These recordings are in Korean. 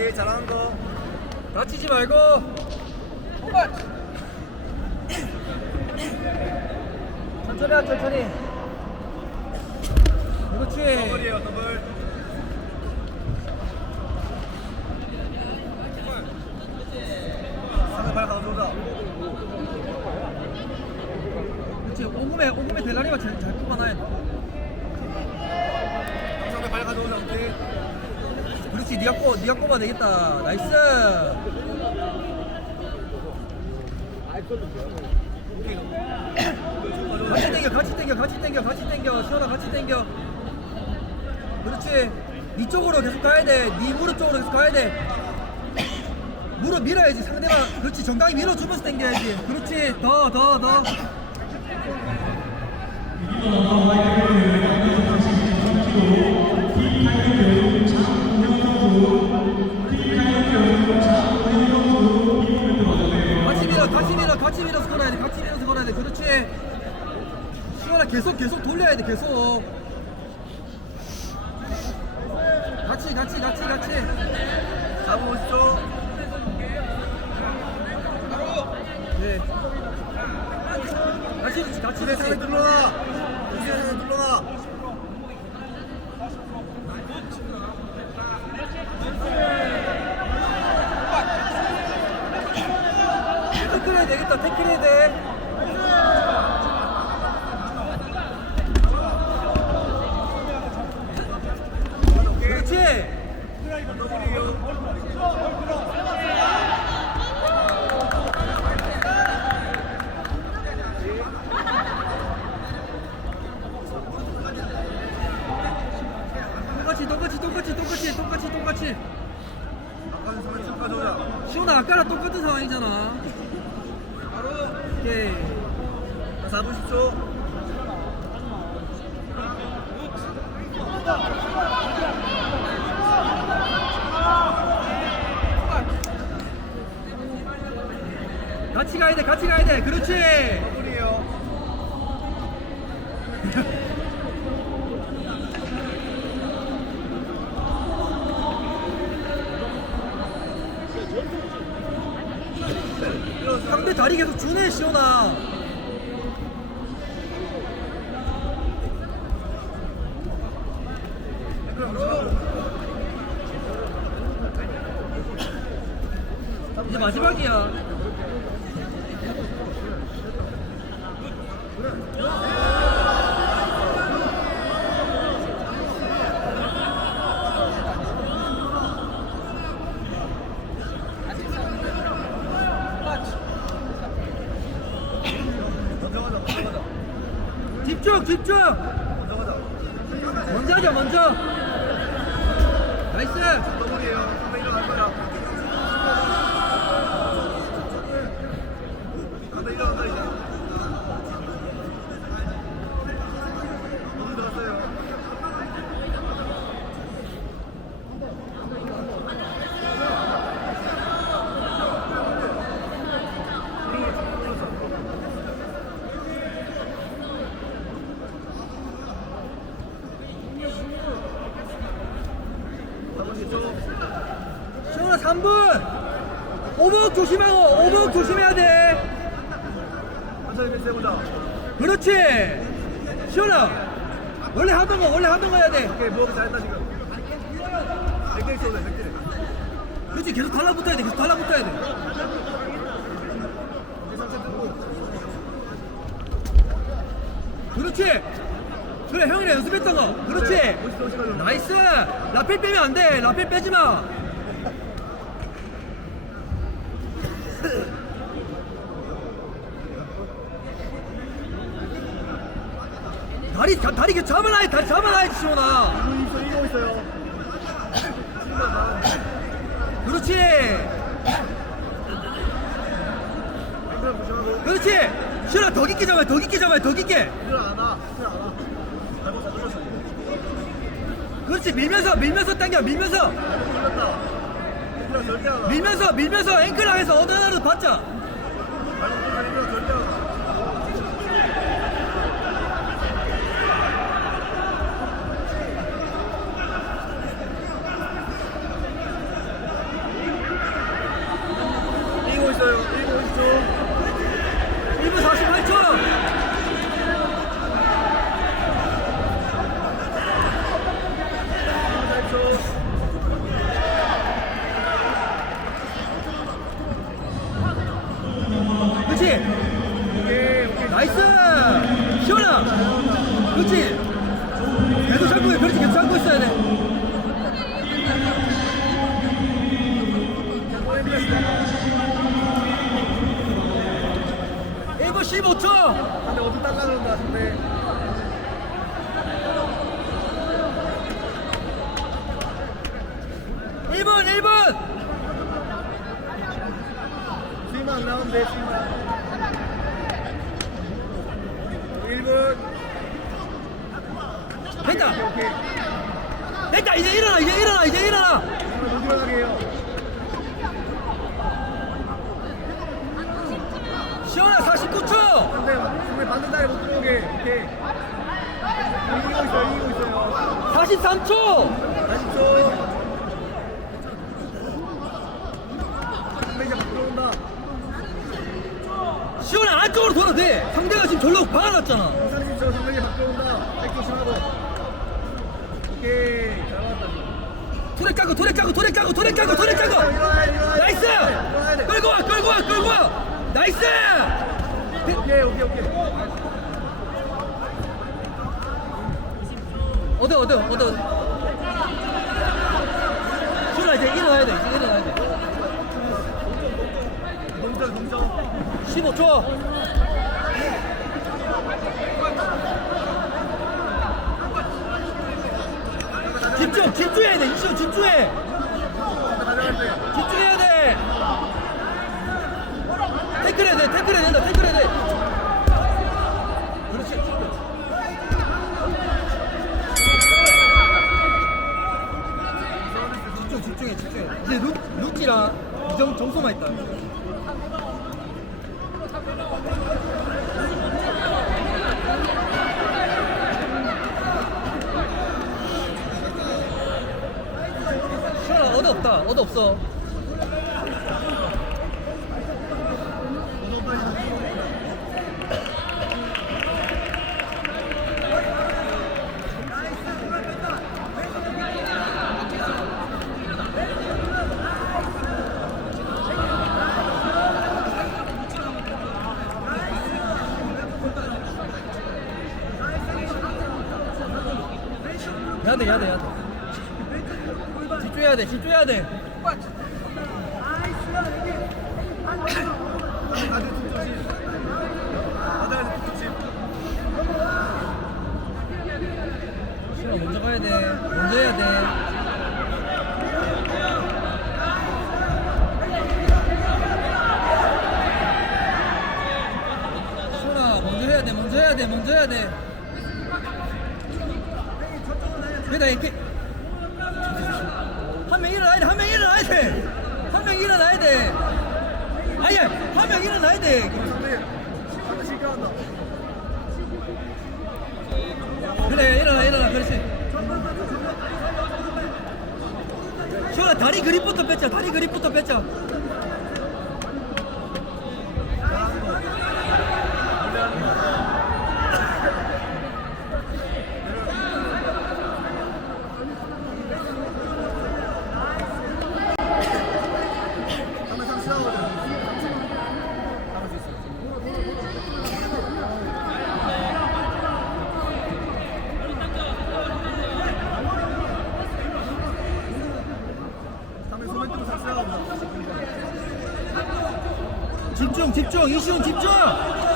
오케이 잘하는 거 다치지 말고. 천천히 하 천천히. 그렇지 더블이에요 더블. 상대 발 가져오자 그렇지 오금에 오금에 대가리만 잘, 잘 뽑아놔야 돼. 상대 발 가져오자 오케이 그렇지. 니가 꼬 니가 꼽아 되겠다. 나이스. 같이 당겨 같이 당겨 같이 당겨 같이 당겨. 시원아 같이 당겨. 그렇지. 니 쪽으로 계속 가야 돼니 무릎 쪽으로 계속 가야 돼. 무릎 밀어야지. 상대방 그렇지. 정강이 밀어주면서 당겨야지. 그렇지. 더 더더. 같 계속 똑같은 상황이잖아. 오케이 잡으십시오. 같이 가야 돼 같이 가야 돼. 그렇지 더블이에요 상대 다리 계속 주네 시원아 이제 마지막이야 먼저 가자 먼저 가자 집중 집중 먼저 가자 먼저 하자 먼저 나이스 더블이에요 상대 일어날 거야 상대 일어난다 이제 어디 들어갔어요 잡으십 시원아 3분! 5번 조심하고 5번 조심해야 돼. 천천히 패스 해보자. 그렇지. 시원아 원래 하던 거 원래 하던 거 해야 돼. 오케이 무엇을 잘했다 지금. 100개 있어도 돼 100개 그렇지 계속 달라붙어야 돼 계속 달라붙어야 돼. 그렇지. 그래 형이랑 연습했던 거. 그렇지. 50도 시간 정도 나이스 라펠 빼면 안 돼. 라펠 빼지 마. 다리 다- 다리 계속 잡아놔야 다리 잡아놔야지 시원아. 이거 있어 이거 있어요 그렇지. 앵글 그렇지. 시원아 더 깊게 잡아야 더 깊게 잡아야 더 깊게. 일어 안와. 일어 안와. 잘못 잘 돌렸어 그렇지 밀면서 밀면서 당겨 밀면서. 밀면서 밀면서 앵클랑에서 어느 하나로 받자 바꿨잖아. 영상이 저 생각이 바꿔온다. 액션하고. 오케이. 잘 왔다. 도래 까고 도래 까고 도래 까고 도래 까고 도래 까고. 나이스. 끌고 와 끌고 와 끌고 와. 나이스. 오케이 오케이 오케이. 얻어 얻어 얻어. 슈라 이제 일어나야 돼 이제 일어나야 돼. 15초. 이슈 집중해야 돼. 이슈 집중해. 집중해야 돼. 태클해야 돼. 태클해야 된다. 태클해야 돼. 그렇지. 집중 집중해 집중해. 이제 루, 루키랑 정, 정소만 있다. 없다. 옷 없어. 돼, 먼저 해야 돼. 집중 이시훈 집중!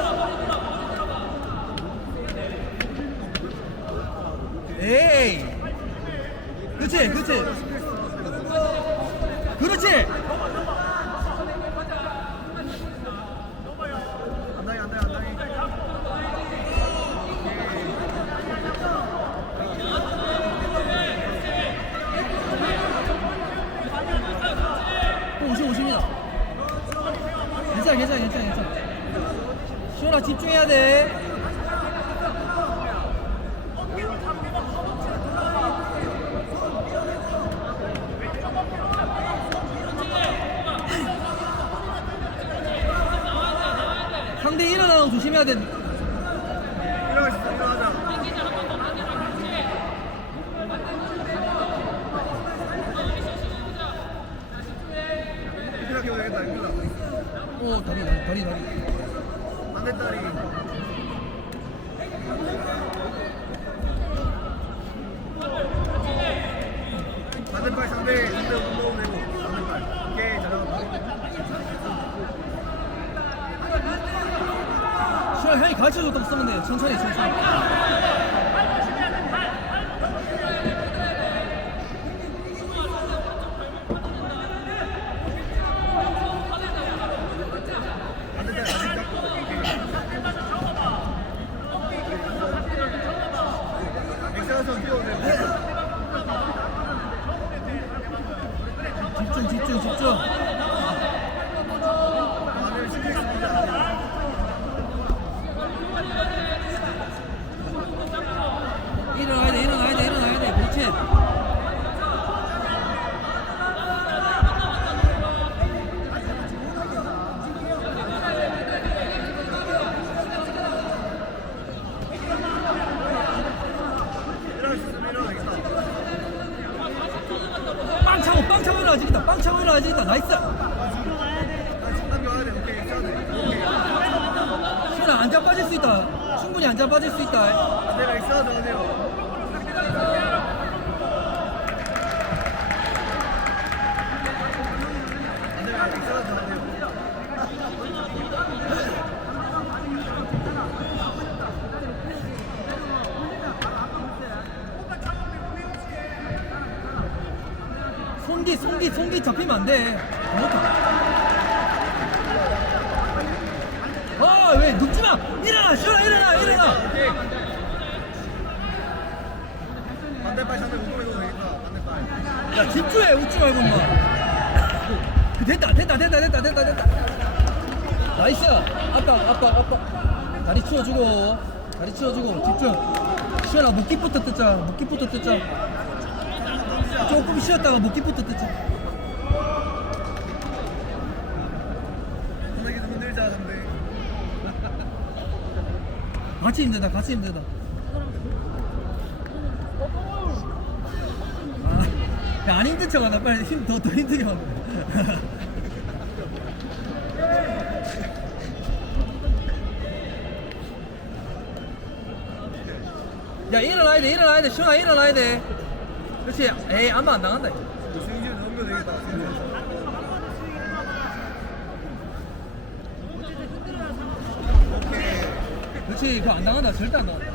조심해야 돼. 집중 집중 손기 손기 손기 잡히면 안돼. 아왜 눕지마. 일어나 시원아 일어나 일어나. 오케이 반대발 샷을 운동해도 되겠다. 반대발. 야 집중해 웃지 말고 인마 됐다 됐다 됐다 됐다 됐다 됐다. 나이스. 아빠 아빠 아빠. 다리 치워주고 다리 치워주고 집중. 시원아 목기부터 뜯자 목기부터 뜯자. 조금 쉬었다가 목기부터 뜯자 같이 힘들다 같이 힘들다. 아, 야, 안 힘든 척 하다. 빨리 힘 더 더 힘들게 하자 야 일어나야 돼 일어나야 돼. 시원아 일어나야 돼. 그렇지. 에이 아마 안 나간다 그렇지 그거 안 나간다? 절대 안 나간다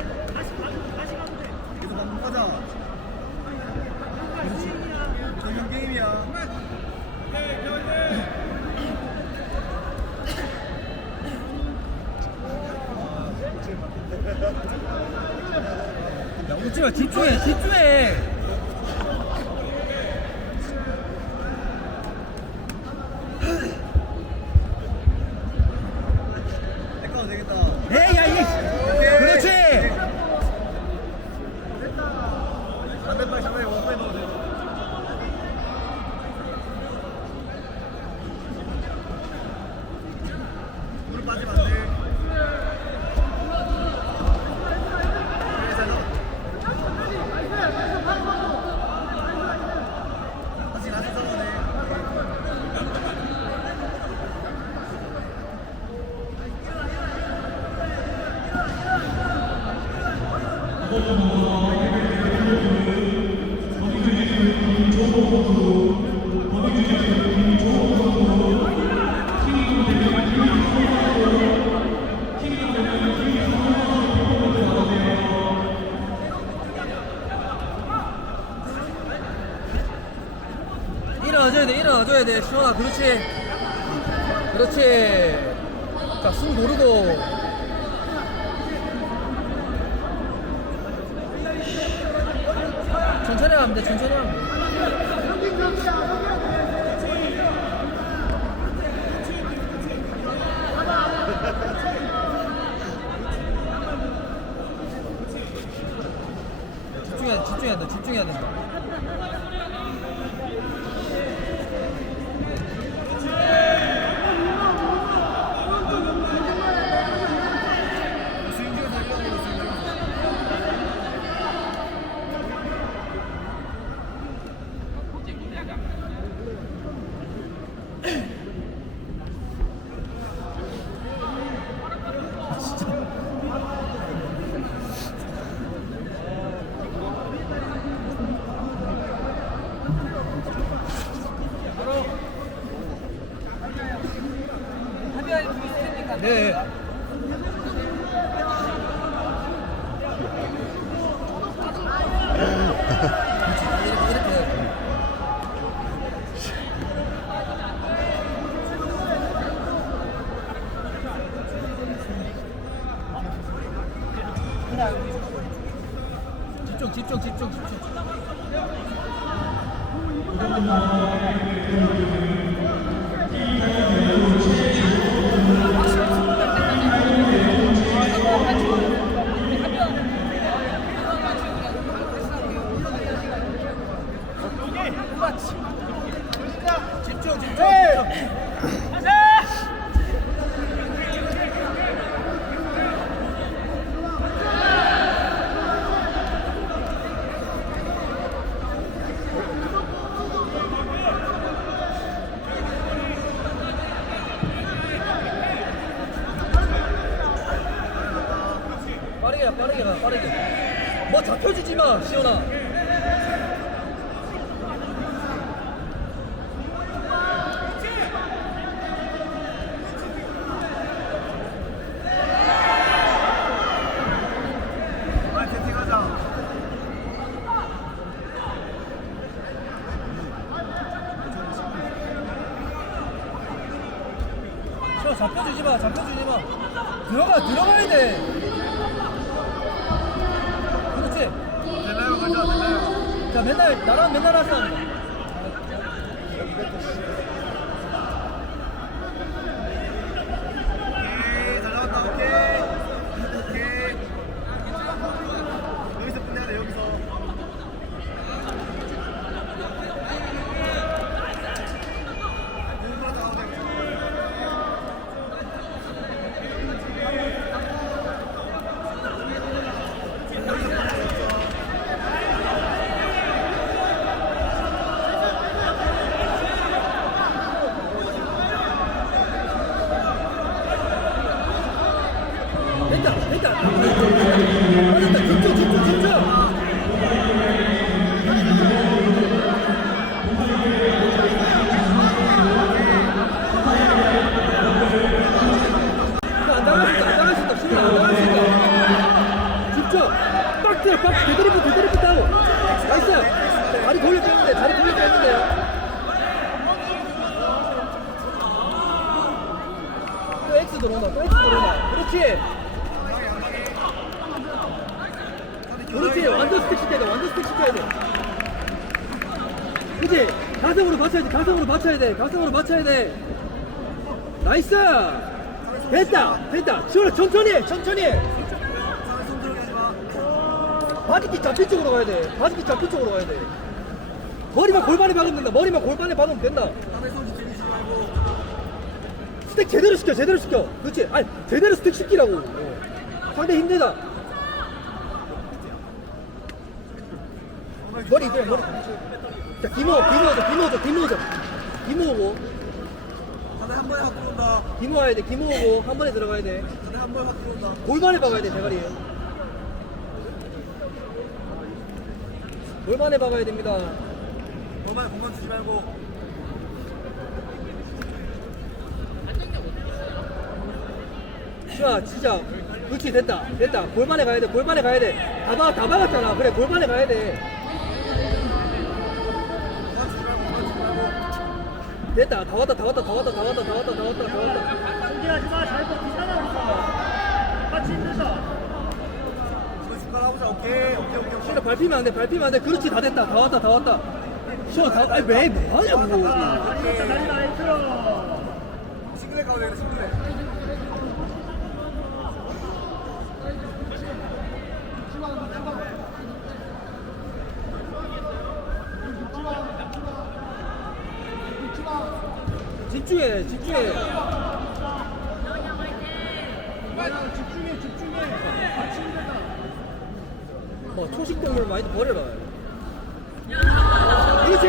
돼 천천히 네. 잡혀주 또 X 들어온다. 그렇지. 그렇지. 완전 스택 시켜야 돼. 완전 스택 시켜야 돼. 그치 가성으로 받쳐야 돼. 가성으로 받쳐야 돼. 가성으로 받쳐야 돼. 나이스. 됐다. 됐다. 지원아 천천히 해, 천천히 바지기 잡힌 쪽으로 가야 돼. 바지기 잡힌 쪽으로 가야 돼. 머리만 골반에 박으면 된다. 머리만 골반에 박으면 된다. 남의 손 뒤지지 말고 스택 제대로 시켜 제대로 시켜. 그렇지? 아니 제대로 스택 시키라고. 어. 상대 힘들다. 머리 그래 머리. 자 기모 기모죠 기모죠 기모죠 기모고. 다들 한 번에 확 들어온다. 기모 와야 돼 기모고. 한 번에 들어가야 돼. 다들 한 번에 확 들어온다. 골반에 박아야 돼 대가리에. 골반에 박아야 됩니다. 공간 공간 주지 말고 자 진짜. 그렇지 됐다. 됐다. 골반에 가야 돼 골반에 가야 돼다 박, 다 박았잖아. 그래 골반에 가야 돼. 됐다. 다 왔다 다 왔다 다 왔다 다 왔다 다 왔다 다 왔다 다 왔다. 포기하지 마. 잘 버티잖아, 우리가. 같이 힘들다. 오케이. 오케이 오케이 오케이. 진짜 밟히면 안돼 밟히면 안돼. 그렇지 다 됐다. 다 왔다 다 왔다. 시원 다 아니 왜 뭐하냐고. 다리 맞춰, 다리 많이 틀어. 싱글렛 가도 되겠네 싱글렛 집중해 집중해 집중해, 집중해. 같이 힘들다. 뭐 초식 동물 많이 버려라 그렇지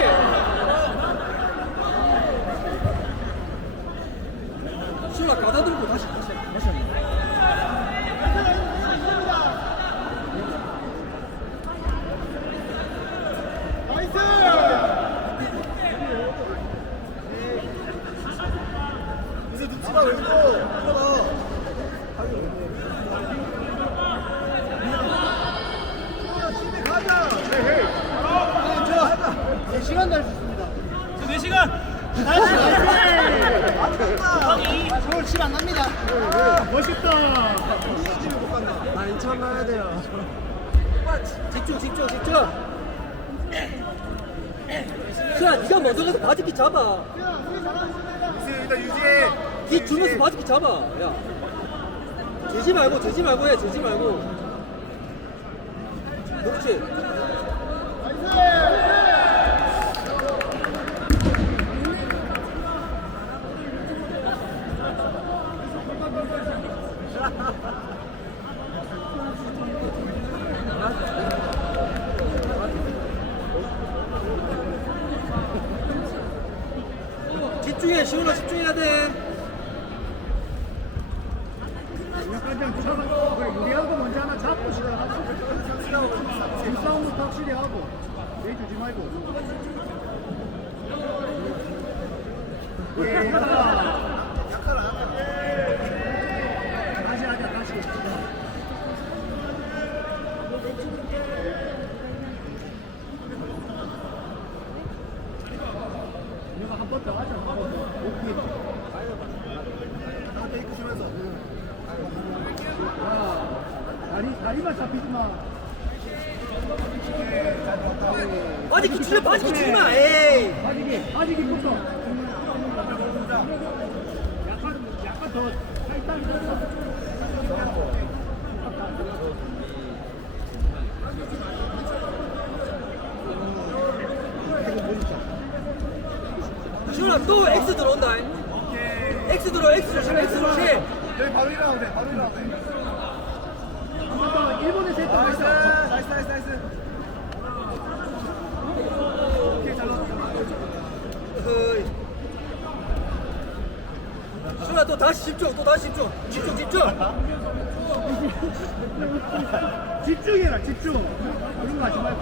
바지키 잡아. 유수 일단 유지해. 기 주면서 바지키 잡아. 야. 주지 말고 주지 말고 해. 주지 말고. 그렇지. 나이스! chulo. 잡히지 마. 아니 그 줄여 빠지고 주지 마. 집중 집중 집중. 집중해라 집중. 이런 거 하지 말고.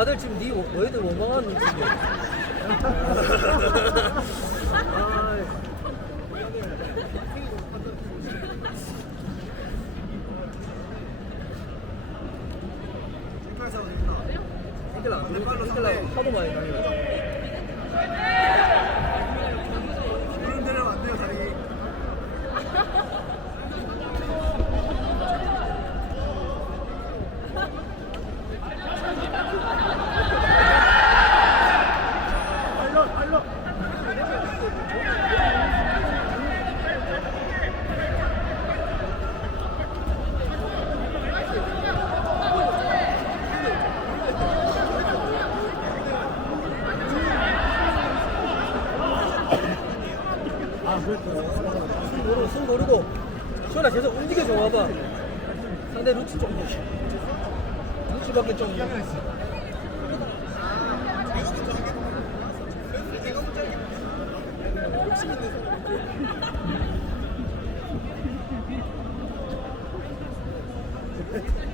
다들 지금 니 네, 너희들 원망하는 눈치인데. 하도 많이 다녀요. 그렇죠. 숨 고르고, 숨 고르고. 시원아, 계속 움직여줘, 와봐. 상대 루치 좀. 루치 밖에 좀. 해.